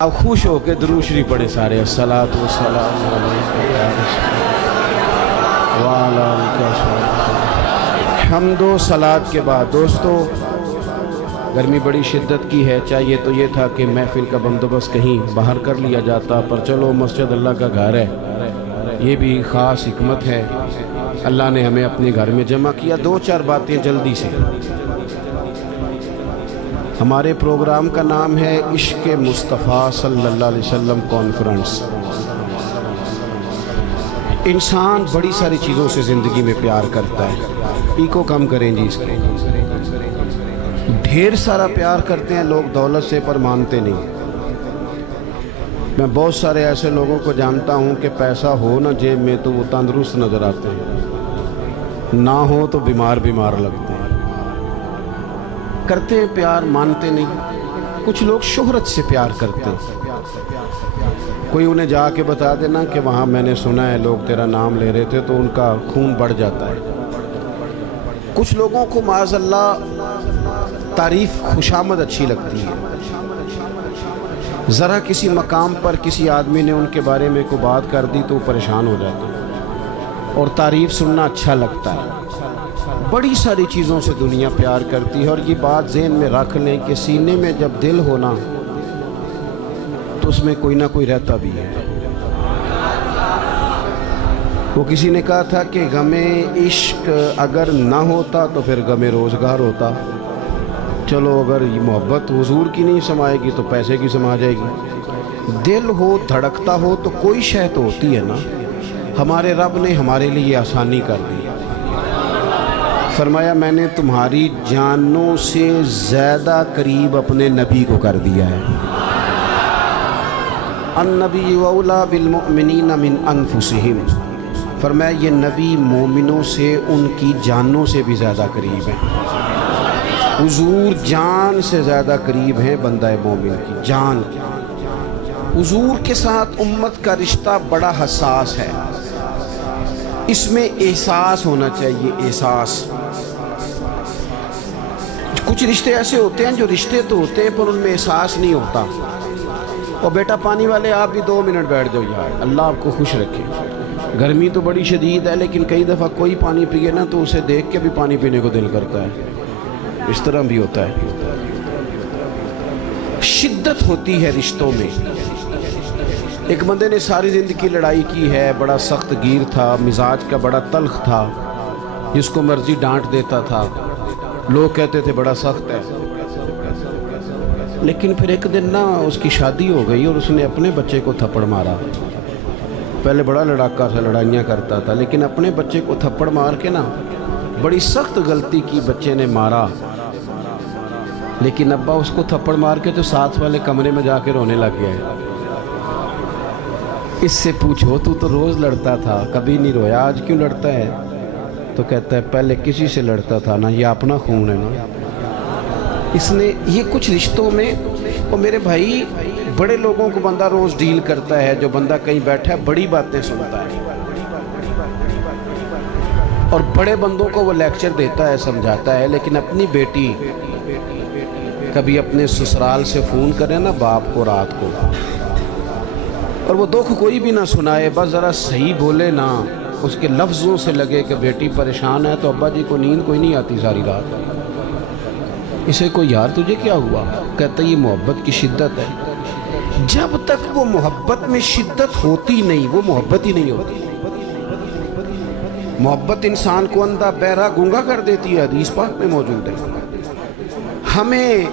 آپ خوش ہو کے درود شریف پڑھے سارے الصلاۃ والسلام علیکم یا رسول وعلی آلک وصحبہ۔ حمد و صلات کے بعد دوستو، گرمی بڑی شدت کی ہے، چاہیے تو یہ تھا کہ محفل کا بندوبست کہیں باہر کر لیا جاتا، پر چلو مسجد اللہ کا گھر ہے، یہ بھی خاص حکمت ہے، اللہ نے ہمیں اپنے گھر میں جمع کیا۔ دو چار باتیں جلدی سے۔ ہمارے پروگرام کا نام ہے عشق مصطفیٰ صلی اللہ علیہ وسلم کانفرنس۔ انسان بڑی ساری چیزوں سے زندگی میں پیار کرتا ہے، ایکو کم کریں جی اس کو۔ ڈھیر سارا پیار کرتے ہیں لوگ دولت سے، پر مانتے نہیں۔ میں بہت سارے ایسے لوگوں کو جانتا ہوں کہ پیسہ ہو نہ جیب میں تو وہ تندرست نظر آتے ہیں، نہ ہو تو بیمار لگتے ہیں۔ کرتے ہیں پیار، مانتے نہیں۔ کچھ لوگ شہرت سے پیار کرتے ہیں، کوئی انہیں جا کے بتا دینا کہ وہاں میں نے سنا ہے لوگ تیرا نام لے رہے تھے، تو ان کا خون بڑھ جاتا ہے۔ کچھ لوگوں کو معاذ اللہ تعریف خوشامد اچھی لگتی ہے، ذرا کسی مقام پر کسی آدمی نے ان کے بارے میں کوئی بات کر دی تو وہ پریشان ہو جاتا ہے، اور تعریف سننا اچھا لگتا ہے۔ بڑی ساری چیزوں سے دنیا پیار کرتی ہے، اور یہ بات ذہن میں رکھ لیں کہ سینے میں جب دل ہونا تو اس میں کوئی نہ کوئی رہتا بھی ہے۔ وہ کسی نے کہا تھا کہ غم عشق اگر نہ ہوتا تو پھر غم روزگار ہوتا۔ چلو اگر یہ محبت حضور کی نہیں سمائے گی تو پیسے کی سما جائے گی۔ دل ہو، دھڑکتا ہو تو کوئی شے تو ہوتی ہے نا۔ ہمارے رب نے ہمارے لیے آسانی کر دی، فرمایا میں نے تمہاری جانوں سے زیادہ قریب اپنے نبی کو کر دیا ہے۔ النبی اولیٰ بالمؤمنین من انفسہم، فرمایا یہ نبی مومنوں سے ان کی جانوں سے بھی زیادہ قریب ہیں۔ حضور جان سے زیادہ قریب ہیں بندہ مومن کی جان۔ حضور کے ساتھ امت کا رشتہ بڑا حساس ہے، اس میں احساس ہونا چاہیے، احساس۔ کچھ رشتے ایسے ہوتے ہیں جو رشتے تو ہوتے ہیں پر ان میں احساس نہیں ہوتا۔ اور بیٹا پانی والے آپ بھی 2 منٹ بیٹھ جاؤ یار، اللہ آپ کو خوش رکھے۔ گرمی تو بڑی شدید ہے، لیکن کئی دفعہ کوئی پانی پیے نا تو اسے دیکھ کے بھی پانی پینے کو دل کرتا ہے، اس طرح بھی ہوتا ہے۔ شدت ہوتی ہے رشتوں میں۔ ایک بندے نے ساری زندگی لڑائی کی ہے، بڑا سخت گیر تھا، مزاج کا بڑا تلخ تھا، جس کو مرضی ڈانٹ دیتا تھا، لوگ کہتے تھے بڑا سخت ہے۔ لیکن پھر ایک دن نا اس کی شادی ہو گئی اور اس نے اپنے بچے کو تھپڑ مارا۔ پہلے بڑا لڑاکا تھا، لڑائیاں کرتا تھا، لیکن اپنے بچے کو تھپڑ مار کے نا بڑی سخت غلطی کی، بچے نے مارا۔ لیکن ابا اس کو تھپڑ مار کے تو ساتھ والے کمرے میں جا کے رونے لگ گیا ہے۔ اس سے پوچھو تو روز لڑتا تھا، کبھی نہیں رویا، آج کیوں لڑتا ہے؟ تو کہتا ہے پہلے کسی سے لڑتا تھا نا، یہ اپنا خون ہے نا۔ اس نے یہ کچھ رشتوں میں، اور میرے بھائی بڑے لوگوں کو بندہ روز ڈیل کرتا ہے، جو بندہ کہیں بیٹھا ہے بڑی باتیں سنتا ہے، اور بڑے بندوں کو وہ لیکچر دیتا ہے، سمجھاتا ہے، لیکن اپنی بیٹی کبھی اپنے سسرال سے فون کرے نا باپ کو رات کو، اور وہ دکھ کوئی بھی نہ سنائے، بس ذرا صحیح بولے نا، اس کے لفظوں سے لگے کہ بیٹی پریشان ہے، تو ابا جی کو نیند کوئی نہیں آتی ساری رات۔ اسے کو یار تجھے کیا ہوا؟ کہتا یہ محبت کی شدت ہے۔ جب تک وہ محبت میں شدت ہوتی نہیں، وہ محبت ہی نہیں ہوتی۔ محبت انسان کو اندھا بہرا گونگا کر دیتی ہے، حدیث پاک میں موجود ہے۔ ہمیں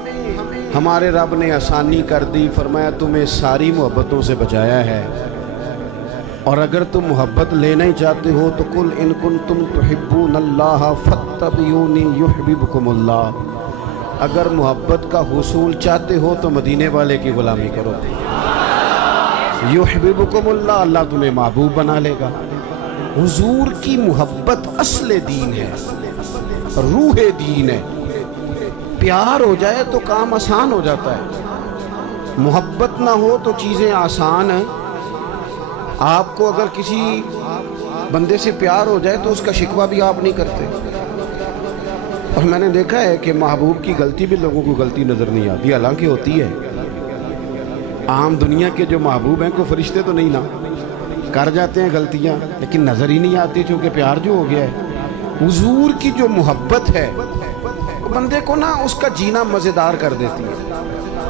ہمارے رب نے آسانی کر دی، فرمایا تمہیں ساری محبتوں سے بچایا ہے، اور اگر تم محبت لینا ہی چاہتے ہو تو قل ان کنتم تحبون اللہ فاتبعونی یحببکم اللہ، اگر محبت کا حصول چاہتے ہو تو مدینے والے کی غلامی کرو، یحببکم اللہ، اللہ تمہیں محبوب بنا لے گا۔ حضور کی محبت اصل دین ہے، روح دین ہے۔ پیار ہو جائے تو کام آسان ہو جاتا ہے، محبت نہ ہو تو چیزیں آسان ہیں۔ آپ کو اگر کسی بندے سے پیار ہو جائے تو اس کا شکوہ بھی آپ نہیں کرتے، اور میں نے دیکھا ہے کہ محبوب کی غلطی بھی لوگوں کو غلطی نظر نہیں آتی، حالانکہ ہوتی ہے۔ عام دنیا کے جو محبوب ہیں کوئی فرشتے تو نہیں نا، کر جاتے ہیں غلطیاں لیکن نظر ہی نہیں آتی، چونکہ پیار جو ہو گیا ہے۔ حضور کی جو محبت ہے وہ بندے کو نا اس کا جینا مزیدار کر دیتی ہے۔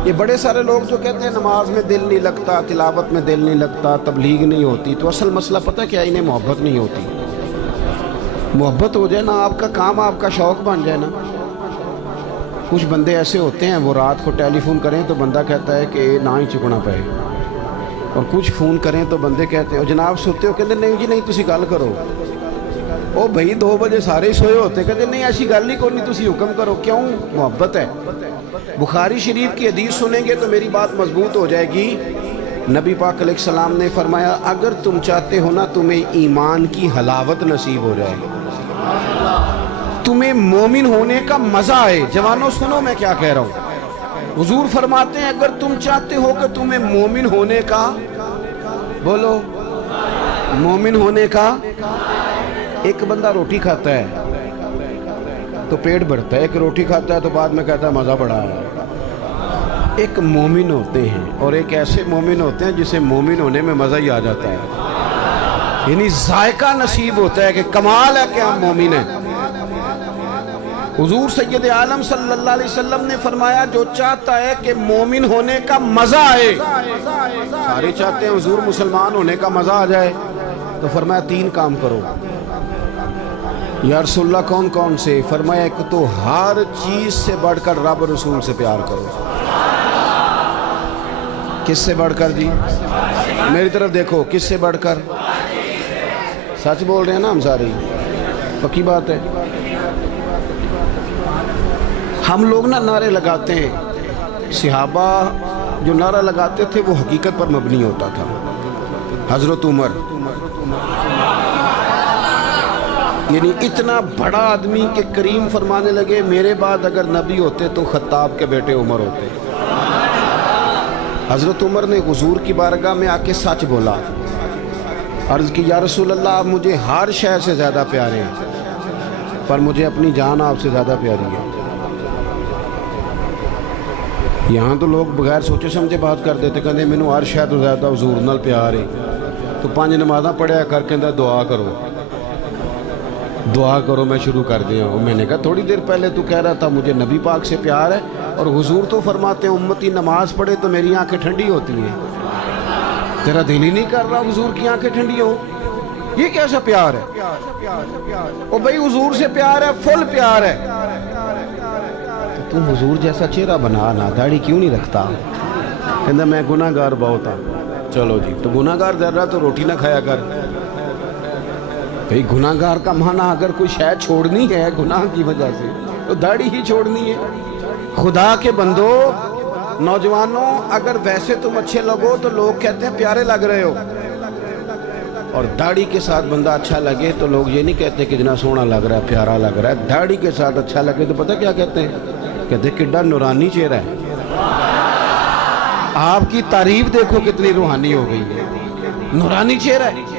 یہ بڑے سارے لوگ جو کہتے ہیں نماز میں دل نہیں لگتا، تلاوت میں دل نہیں لگتا، تبلیغ نہیں ہوتی، تو اصل مسئلہ پتہ کیا، انہیں محبت نہیں ہوتی۔ محبت ہو جائے نا، آپ کا کام آپ کا شوق بن جائے نا۔ کچھ بندے ایسے ہوتے ہیں وہ رات کو ٹیلی فون کریں تو بندہ کہتا ہے کہ نہ ہی چکنا پائے، اور کچھ فون کریں تو بندے کہتے ہیں جناب سوتے ہو، کہتے نہیں جی نہیں تسی گل کرو۔ او بھائی 2 بجے سارے سوئے ہوتے، کہتے نہیں ایسی گل نہیں کرنی، تسی حکم کرو۔ کیوں؟ محبت ہے۔ بخاری شریف کی حدیث سنیں گے تو میری بات مضبوط ہو جائے گی۔ نبی پاک علیہ السلام نے فرمایا اگر تم چاہتے ہو نا تمہیں ایمان کی حلاوت نصیب ہو جائے، تمہیں مومن ہونے کا مزہ آئے، جوانوں سنو میں کیا کہہ رہا ہوں، حضور فرماتے ہیں اگر تم چاہتے ہو کہ تمہیں مومن ہونے کا، بولو مومن ہونے کا، ایک بندہ روٹی کھاتا ہے تو پیٹ بھرتا ہے، ایک روٹی کھاتا ہے تو بعد میں کہتا ہے مزہ بڑا ہے۔ ایک مومن ہوتے ہیں اور ایک ایسے مومن ہوتے ہیں جسے مومن ہونے میں مزہ ہی آ جاتا ہے، یعنی ذائقہ نصیب ہوتا ہے کہ کمال ہے کہ ہم مومن ہیں۔ حضور سید عالم صلی اللہ علیہ وسلم نے فرمایا جو چاہتا ہے کہ مومن ہونے کا مزہ آئے، سارے چاہتے ہیں حضور مسلمان ہونے کا مزہ آ جائے، تو فرمایا 3 کام کرو۔ یا رسول اللہ کون کون سے؟ فرمایا ایک تو ہر چیز سے بڑھ کر رب رسول سے پیار کرو۔ کس سے بڑھ کر جی؟ میری طرف دیکھو، کس سے بڑھ کر؟ سچ بول رہے ہیں نا ہم سارے، پکی بات ہے۔ ہم لوگ نا نعرے لگاتے ہیں، صحابہ جو نعرہ لگاتے تھے وہ حقیقت پر مبنی ہوتا تھا۔ حضرت عمر یعنی اتنا بڑا آدمی کہ کریم فرمانے لگے میرے بعد اگر نبی ہوتے تو خطاب کے بیٹے عمر ہوتے۔ حضرت عمر نے حضور کی بارگاہ میں آ کے سچ بولا، عرض کی یا رسول اللہ آپ مجھے ہر شے سے زیادہ پیارے ہیں پر مجھے اپنی جان آپ سے زیادہ پیاری ہے۔ یہاں تو لوگ بغیر سوچے سمجھے بات کر دیتے، کہتے مینوں ہر شے تو زیادہ حضور نال پیار ہے، تو 5 نمازاں پڑھیا کر کے دعا کرو، دعا کرو میں شروع کر دیا ہوں۔ میں نے کہا تھوڑی دیر پہلے تو کہہ رہا تھا مجھے نبی پاک سے پیار ہے، اور حضور تو فرماتے ہیں امتی نماز پڑھے تو میری آنکھیں ٹھنڈی ہوتی ہیں، تیرا دل ہی نہیں کر رہا حضور کی آنکھیں ٹھنڈی ہوں، یہ کیسا پیار ہے؟ او بھائی حضور سے پیار ہے، فل پیار ہے، تو تم حضور جیسا چہرہ بنا نا، داڑھی کیوں نہیں رکھتا؟ کہتا میں گناہ گار بہت ہوں۔ چلو جی تو گناہ گار ذرا تو روٹی نہ کھایا کر۔ بھئی گناہ گار کا معنی اگر کوئی شاید چھوڑنی ہے گناہ کی وجہ سے تو داڑھی ہی چھوڑنی ہے۔ خدا کے بندو، نوجوانوں اگر ویسے تم اچھے لگو تو لوگ کہتے ہیں پیارے لگ رہے ہو، اور داڑھی کے ساتھ بندہ اچھا لگے تو لوگ یہ نہیں کہتے کہ جنا سونا لگ رہا ہے، پیارا لگ رہا ہے۔ داڑھی کے ساتھ اچھا لگے تو پتہ کیا کہتے ہیں؟ کہتے ہیں کڈا نورانی چہرہ ہے۔ آپ کی تعریف دیکھو کتنی روحانی ہو گئی ہے، نورانی چہرہ ہے۔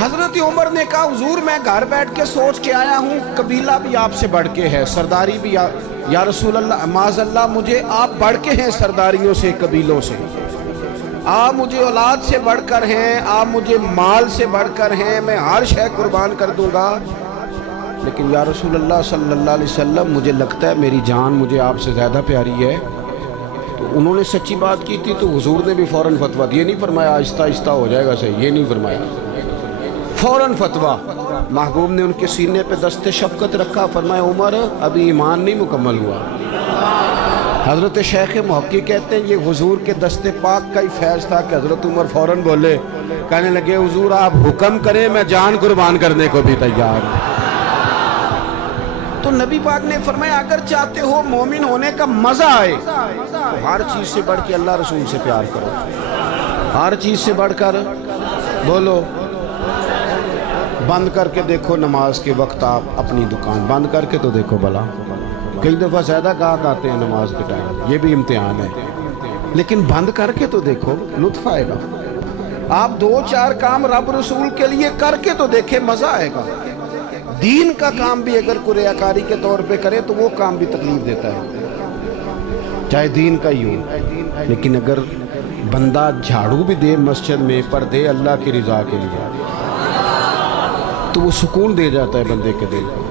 حضرت عمر نے کہا حضور میں گھر بیٹھ کے سوچ کے آیا ہوں قبیلہ بھی آپ سے بڑھ کے ہے، سرداری بھی یا رسول اللہ معاذ اللہ مجھے آپ بڑھ کے ہیں سرداریوں سے، قبیلوں سے، آپ مجھے اولاد سے بڑھ کر ہیں، آپ مجھے مال سے بڑھ کر ہیں، میں ہر شے قربان کر دوں گا، لیکن یا رسول اللہ صلی اللہ علیہ وسلم مجھے لگتا ہے میری جان مجھے آپ سے زیادہ پیاری ہے۔ تو انہوں نے سچی بات کی تھی تو حضور نے بھی فوراً فتویٰ دیا، یہ نہیں فرمایا آہستہ آہستہ ہو جائے گا صحیح، یہ نہیں فرمایا، فوراً فتویٰ۔ محبوب نے ان کے سینے پہ دست شفقت رکھا، فرمایا عمر ابھی ایمان نہیں مکمل ہوا۔ حضرت شیخ محقق کہتے ہیں یہ حضور کے دست پاک کا ہی فیض تھا کہ حضرت عمر فوراً بولے، کہنے لگے حضور آپ حکم کریں میں جان قربان کرنے کو بھی تیار ہوں۔ تو نبی پاک نے فرمایا اگر چاہتے ہو مومن ہونے کا مزہ آئے تو ہر چیز سے بڑھ کے اللہ رسول سے پیار کرو، ہر چیز سے بڑھ کر، بولو بند کر کے دیکھو نماز کے وقت، آپ اپنی دکان بند کر کے تو دیکھو بھلا، کئی دفعہ زیادہ گاہک آتے ہیں نماز کے ٹائم، یہ بھی امتحان ہے، لیکن بند کر کے تو دیکھو لطف آئے گا۔ آپ 2-4 کام رب رسول کے لیے کر کے تو دیکھیں مزہ آئے گا۔ دین کا کام بھی اگر کوئی ریاکاری کے طور پہ کرے تو وہ کام بھی تکلیف دیتا ہے، چاہے دین کا ہی ہو۔ لیکن اگر بندہ جھاڑو بھی دے مسجد میں پر دے اللہ کی رضا کے لیے تو وہ سکون دے جاتا ہے بندے کے دل کو۔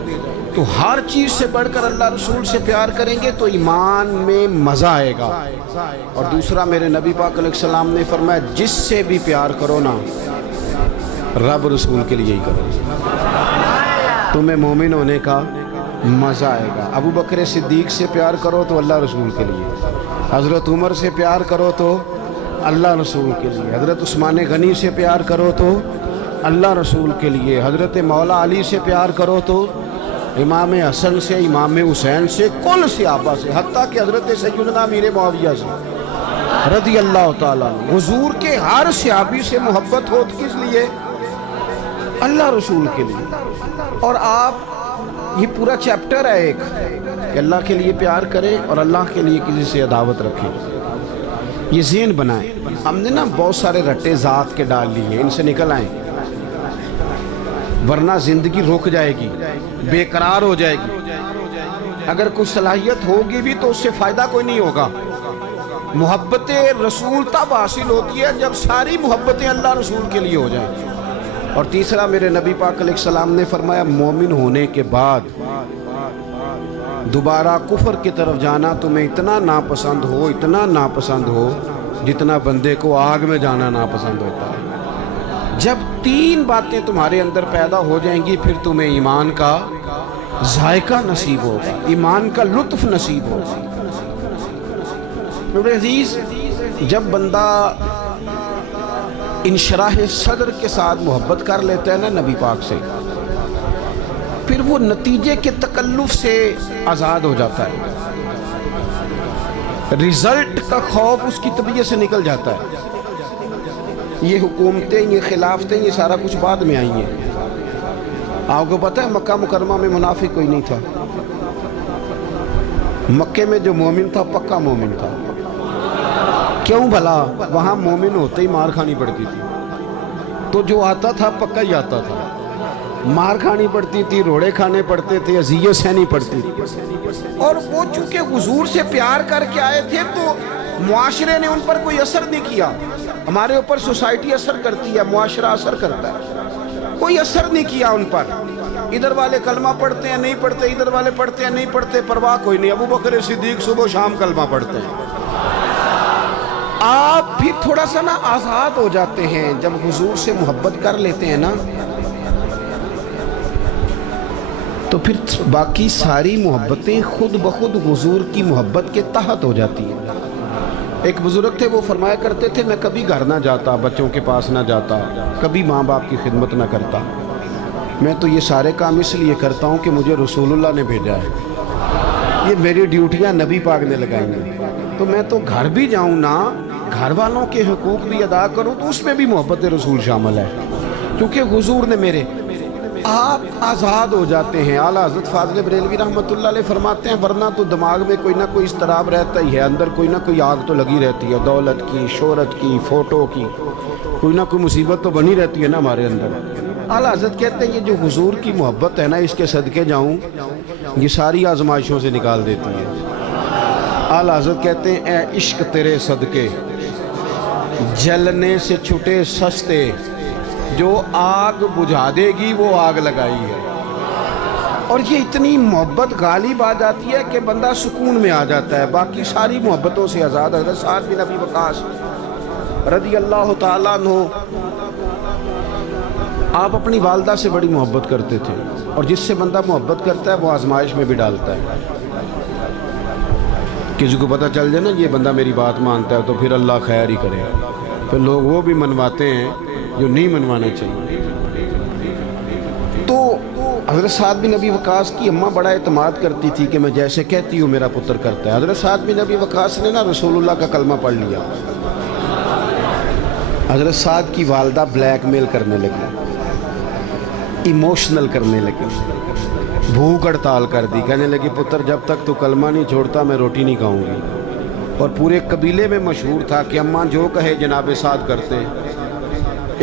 تو ہر چیز سے بڑھ کر اللہ رسول سے پیار کریں گے تو ایمان میں مزہ آئے گا۔ اور دوسرا میرے نبی پاک علیہ السلام نے فرمایا جس سے بھی پیار کرو نا رب رسول کے لیے ہی کرو، تمہیں مومن ہونے کا مزہ آئے گا۔ ابو بکر صدیق سے پیار کرو تو اللہ رسول کے لیے، حضرت عمر سے پیار کرو تو اللہ رسول کے لیے، حضرت عثمان غنی سے پیار کرو تو اللہ رسول کے لیے، حضرت مولا علی سے پیار کرو تو امام حسن سے، امام حسین سے، کل صحابہ سے، حتیٰ کہ حضرت سیدنا امیر معاویہ سے رضی اللہ تعالیٰ عنہ۔ حضور کے ہر صحابی سے محبت ہو کس لیے؟ اللہ رسول کے لیے۔ اور آپ یہ پورا چیپٹر ہے ایک کہ اللہ کے لیے پیار کریں اور اللہ کے لیے کسی سے عداوت رکھیں، یہ ذہن بنائیں۔ ہم نے نا بہت سارے رٹے ذات کے ڈال لیے، ان سے نکل آئیں ورنہ زندگی رک جائے گی، بے قرار ہو جائے گی۔ اگر کوئی صلاحیت ہوگی بھی تو اس سے فائدہ کوئی نہیں ہوگا۔ محبت رسول تب حاصل ہوتی ہے جب ساری محبتیں اللہ رسول کے لیے ہو جائیں۔ اور تیسرا میرے نبی پاک علیہ السلام نے فرمایا مومن ہونے کے بعد دوبارہ کفر کی طرف جانا تمہیں اتنا ناپسند ہو، اتنا ناپسند ہو جتنا بندے کو آگ میں جانا ناپسند ہوتا ہے۔ جب تین باتیں تمہارے اندر پیدا ہو جائیں گی پھر تمہیں ایمان کا ذائقہ نصیب ہوگا، ایمان کا لطف نصیب ہوگا۔ میرے عزیز، جب بندہ انشراح صدر کے ساتھ محبت کر لیتا ہے نا نبی پاک سے، پھر وہ نتیجے کے تکلف سے آزاد ہو جاتا ہے، رزلٹ کا خوف اس کی طبیعت سے نکل جاتا ہے۔ یہ حکومتیں، یہ خلافتیں، یہ سارا کچھ بعد میں آئی ہیں۔ آپ کو پتہ ہے مکہ مکرمہ میں منافق کوئی نہیں تھا، مکے میں جو مومن تھا پکا مومن تھا۔ کیوں بھلا؟ وہاں مومن ہوتے ہی مار کھانی پڑتی تھی، تو جو آتا تھا پکا ہی آتا تھا، مار کھانی پڑتی تھی، روڑے کھانے پڑتے تھے، اذیت سہنی پڑتی تھی۔ اور وہ چونکہ حضور سے پیار کر کے آئے تھے تو معاشرے نے ان پر کوئی اثر نہیں کیا۔ ہمارے اوپر سوسائٹی اثر کرتی ہے، معاشرہ اثر کرتا ہے، کوئی اثر نہیں کیا ان پر۔ ادھر والے کلمہ پڑھتے ہیں نہیں پڑھتے، ادھر والے پڑھتے ہیں نہیں پڑھتے، پرواہ کوئی نہیں۔ ابو بکر صدیق صبح و شام کلمہ پڑھتے ہیں۔ آپ بھی تھوڑا سا نا آزاد ہو جاتے ہیں جب حضور سے محبت کر لیتے ہیں نا، تو پھر باقی ساری محبتیں خود بخود حضور کی محبت کے تحت ہو جاتی ہیں۔ ایک بزرگ تھے، وہ فرمایا کرتے تھے میں کبھی گھر نہ جاتا، بچوں کے پاس نہ جاتا، کبھی ماں باپ کی خدمت نہ کرتا، میں تو یہ سارے کام اس لیے کرتا ہوں کہ مجھے رسول اللہ نے بھیجا ہے، یہ میری ڈیوٹیاں نبی پاک نے لگائی ہیں، تو میں تو گھر بھی جاؤں نا، گھر والوں کے حقوق بھی ادا کروں تو اس میں بھی محبت رسول شامل ہے، کیونکہ حضور نے میرے۔ آپ آزاد ہو جاتے ہیں۔ اعلیٰ حضرت فاضل بریلوی رحمۃ اللہ علیہ فرماتے ہیں ورنہ تو دماغ میں کوئی نہ کوئی اضطراب رہتا ہی ہے، اندر کوئی نہ کوئی آگ تو لگی رہتی ہے، دولت کی، شہرت کی، فوٹو کی، کوئی نہ کوئی مصیبت تو بنی رہتی ہے نا ہمارے اندر۔ اعلیٰ حضرت کہتے ہیں یہ جو حضور کی محبت ہے نا، اس کے صدقے جاؤں، یہ ساری آزمائشوں سے نکال دیتی ہے۔ اعلیٰ حضرت کہتے ہیں اے عشق تیرے صدقے جلنے سے چھٹے سستے، جو آگ بجھا دے گی وہ آگ لگائی ہے۔ اور یہ اتنی محبت غالب آ جاتی ہے کہ بندہ سکون میں آ جاتا ہے، باقی ساری محبتوں سے آزاد۔ حضرت سعد بن ابی وقاص رضی اللہ تعالیٰ عنہ، آپ اپنی والدہ سے بڑی محبت کرتے تھے، اور جس سے بندہ محبت کرتا ہے وہ آزمائش میں بھی ڈالتا ہے۔ کسی کو پتہ چل جائے نا یہ بندہ میری بات مانتا ہے تو پھر اللہ خیر ہی کرے، پھر لوگ وہ بھی منواتے ہیں جو نہیں منوانا چاہیے۔ تو حضرت سعد بن ابی وقاص کی اماں بڑا اعتماد کرتی تھی کہ میں جیسے کہتی ہوں میرا پتر کرتا ہے۔ حضرت سعد بن ابی وقاص نے نا رسول اللہ کا کلمہ پڑھ لیا، حضرت سعد کی والدہ بلیک میل کرنے لگی، ایموشنل کرنے لگی، بھوک ہڑتال کر دی، کہنے لگی پتر جب تک تو کلمہ نہیں چھوڑتا میں روٹی نہیں کھاؤں گی۔ اور پورے قبیلے میں مشہور تھا کہ اماں جو کہے جناب سعد کرتے۔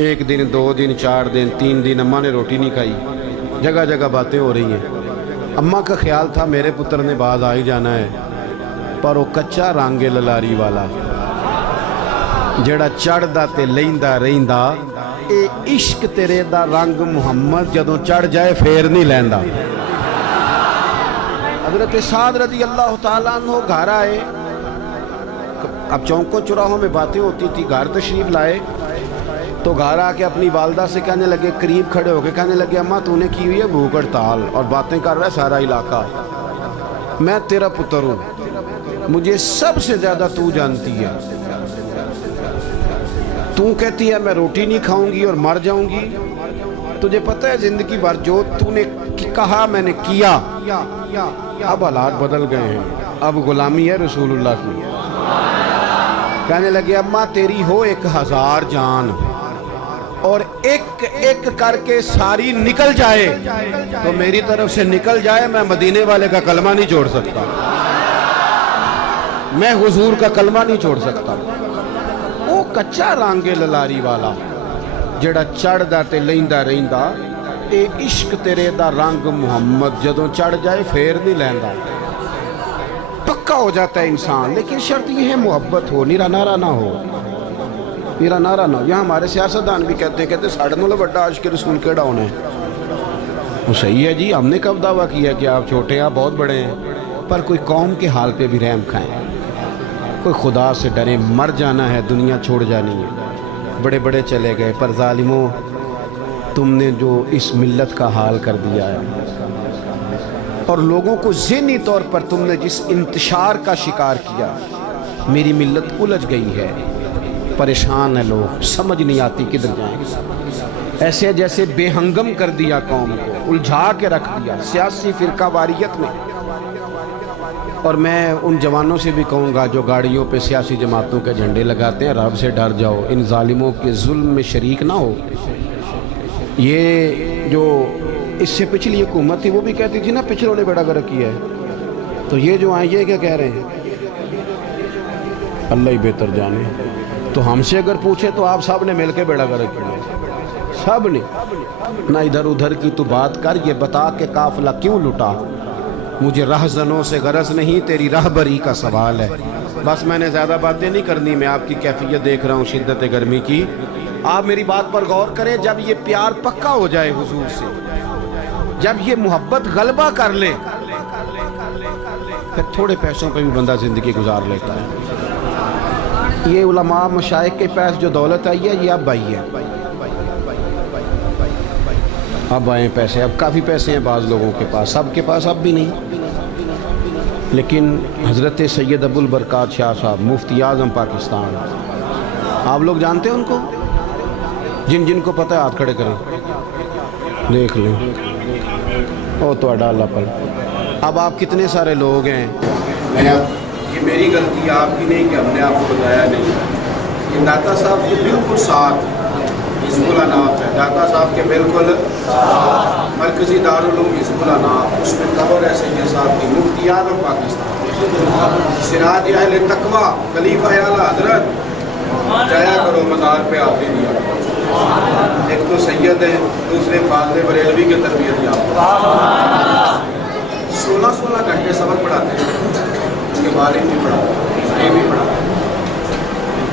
ایک دن، 2 دن، 4 دن، 3 دن اماں نے روٹی نہیں کھائی، جگہ جگہ باتیں ہو رہی ہیں۔ اماں کا خیال تھا میرے پتر نے باز آ ہی جانا ہے، پر وہ کچا رانگے للاری والا جڑا چڑھدا تے لیندا رہندا اے عشق تیرے دا رنگ محمد جدوں چڑھ جائے پھر نہیں لیندا۔ حضرت سعد رضی اللہ تعالیٰ عنہ گھر آئے، اب چوکوں چوراہوں میں باتیں ہوتی تھی، گھر تشریف لائے تو گھر آ کے اپنی والدہ سے کہنے لگے، قریب کھڑے ہو کے کہنے لگے، اماں تو نے کی ہوئی ہے بھوک ہڑتال اور باتیں کر رہا ہے سارا علاقہ، میں تیرا پتر ہوں، مجھے سب سے زیادہ تو جانتی ہے، تو کہتی ہے میں روٹی نہیں کھاؤں گی اور مر جاؤں گی، تجھے پتہ ہے زندگی بھر جو تو نے کہا میں نے کیا۔ اب حالات بدل گئے ہیں، اب غلامی ہے رسول اللہ کی۔ کہنے لگے، اماں تیری ہو 1000 جان اور ایک ایک کر کے ساری نکل جائے تو میری طرف سے نکل جائے، میں مدینے والے کا کلمہ نہیں چھوڑ سکتا، میں حضور کا کلمہ نہیں چھوڑ سکتا۔ وہ کچا رانگے للاری والا جڑا چڑھ دا تے لیندا رہندا اے عشق تیرے دا رنگ محمد جدوں چڑھ جائے پھر نہیں لیندا۔ پکا ہو جاتا ہے انسان، لیکن شرط یہ ہے محبت ہو، نیرا نارا نہ ہو، نیرا نارا نہ ہو۔ یہاں ہمارے سیاستدان بھی کہتے ہیں ساڑھے نولے بڑا عاشق رسول کیڑا ہونا ہے۔ وہ صحیح ہے جی، ہم نے کب دعویٰ کیا کہ آپ چھوٹے ہیں آپ بہت بڑے ہیں، پر کوئی قوم کے حال پہ بھی رحم کھائیں، کوئی خدا سے ڈریں، مر جانا ہے، دنیا چھوڑ جانی ہے۔ بڑے بڑے چلے گئے، پر ظالموں تم نے جو اس ملت کا حال کر دیا ہے اور لوگوں کو ذہنی طور پر تم نے جس انتشار کا شکار کیا، میری ملت الجھ گئی ہے، پریشان ہے، لوگ سمجھ نہیں آتی کدھر جائیں، ایسے جیسے بے ہنگم کر دیا، قوم کو الجھا کے رکھ دیا سیاسی فرقہ واریت میں۔ اور میں ان جوانوں سے بھی کہوں گا جو گاڑیوں پہ سیاسی جماعتوں کے جھنڈے لگاتے ہیں، رب سے ڈر جاؤ، ان ظالموں کے ظلم میں شریک نہ ہو۔ یہ جو اس سے پچھلی حکومت تھی وہ بھی کہتی تھی نا پچھلوں نے بیڑا گرک کیا ہے، تو یہ جو آئیں یہ کیا کہہ رہے ہیں؟ اللہ ہی بہتر جانے۔ تو ہم سے اگر پوچھے تو آپ سب نے مل کے بیڑا گرک کیا ہے، سب نے۔ نہ ادھر ادھر کی تو بات کر، یہ بتا کہ قافلہ کیوں لٹا، مجھے رہزنوں سے غرض نہیں، تیری رہبری کا سوال ہے۔ بس میں نے زیادہ باتیں نہیں کرنی، میں آپ کی کیفیت دیکھ رہا ہوں شدت گرمی کی، آپ میری بات پر غور کریں۔ جب یہ پیار پکا ہو جائے حضور سے، جب یہ محبت غلبہ کر لے، پھر تھوڑے پیسوں پہ بھی بندہ زندگی گزار لیتا ہے۔ یہ علماء مشائخ کے پاس جو دولت آئی ہے، یہ اب آئی ہے، اب آئے پیسے، اب کافی پیسے ہیں بعض لوگوں کے پاس، سب کے پاس اب بھی نہیں، لیکن حضرت سید ابو البرکات شاہ صاحب مفتی اعظم پاکستان، آپ لوگ جانتے ہیں ان کو؟ جن جن کو پتہ ہے ہاتھ کھڑے کریں، دیکھ لیں، او تو اللہ پر۔ اب آپ کتنے سارے لوگ ہیں، یہ میری غلطی آپ کی نہیں کہ ہم نے آپ کو بتایا نہیں، یہ داتا صاحب کے بالکل ساتھ حزب الاناف ہے، داتا صاحب کے بالکل مرکزی دارالعلوم حزب الاناف، اس میں قبر ہے سید صاحب کی، مفتی اعظم پاکستان، سراج اہل تقویٰ، خلیفہ اعلیٰ حضرت، جایا کرو مزار پہ آپ نے دیا، ایک تو سید ہیں، دوسرے فاضل بریلوی کے تربیت یافتہ، 16 گھنٹے سبق پڑھاتے ہیں، ان کے والد بھی پڑھاتے ہیں، یہ بھی پڑھاتے ہیں،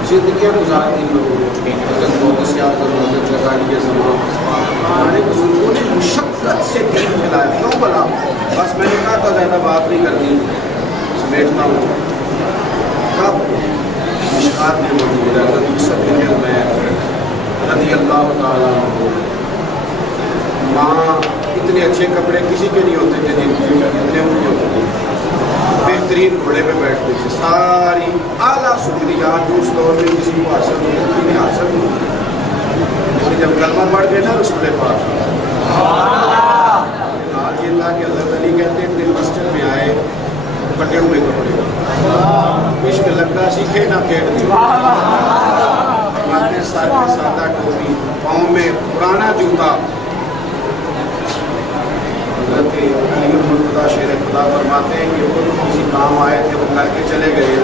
زندگیاں گزارتی لوگوں حضرت محمد سیاض حضرت غزالی زمان، ہمارے بزرگوں نے مشقت سے دین پھیلایا، کیوں بلا؟ بس میں نے کہا تھا زیادہ بات نہیں کرنی، سمیٹنا ہوں، کب مشکات میں موجود ہے حضرت یوسف بن عمیر رضی اللہ تعالیٰ عنہ، ماں اتنے اچھے کپڑے کسی کے نہیں ہوتے تھے، اتنے ان کے ہوتے تھے، بہترین گھوڑے پہ بیٹھتے تھے، ساری اعلیٰ سہولیات اس دور میں کسی کو حاصل نہیں حاصل نہیں، لیکن جب کلمہ پڑھ گئے نا رسول پاک، آج یہ تھا کہ اللہ تعالیٰ کہتے ہیں کہ مسجد میں آئے پٹے ہوئے کپڑے، عشق لگتا سیکھے نہ پھینک دی، ماتھے سادہ ٹوپی، پاؤں میں پرانا جوتا، حضرت علی المرتضیٰ شیر خدا فرماتے ہیں کہ وہ کسی کام آئے تھے، وہ کر کے چلے گئے،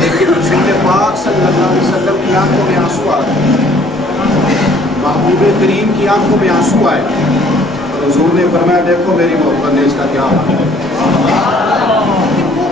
لیکن رسول پاک صلی اللہ علیہ وسلم کی آنکھوں میں آنسو آئے، محبوب کریم کی آنکھوں میں آنسو آئے، اور حضور نے فرمایا دیکھو میری محبت نے اس کا کیا حال ہے،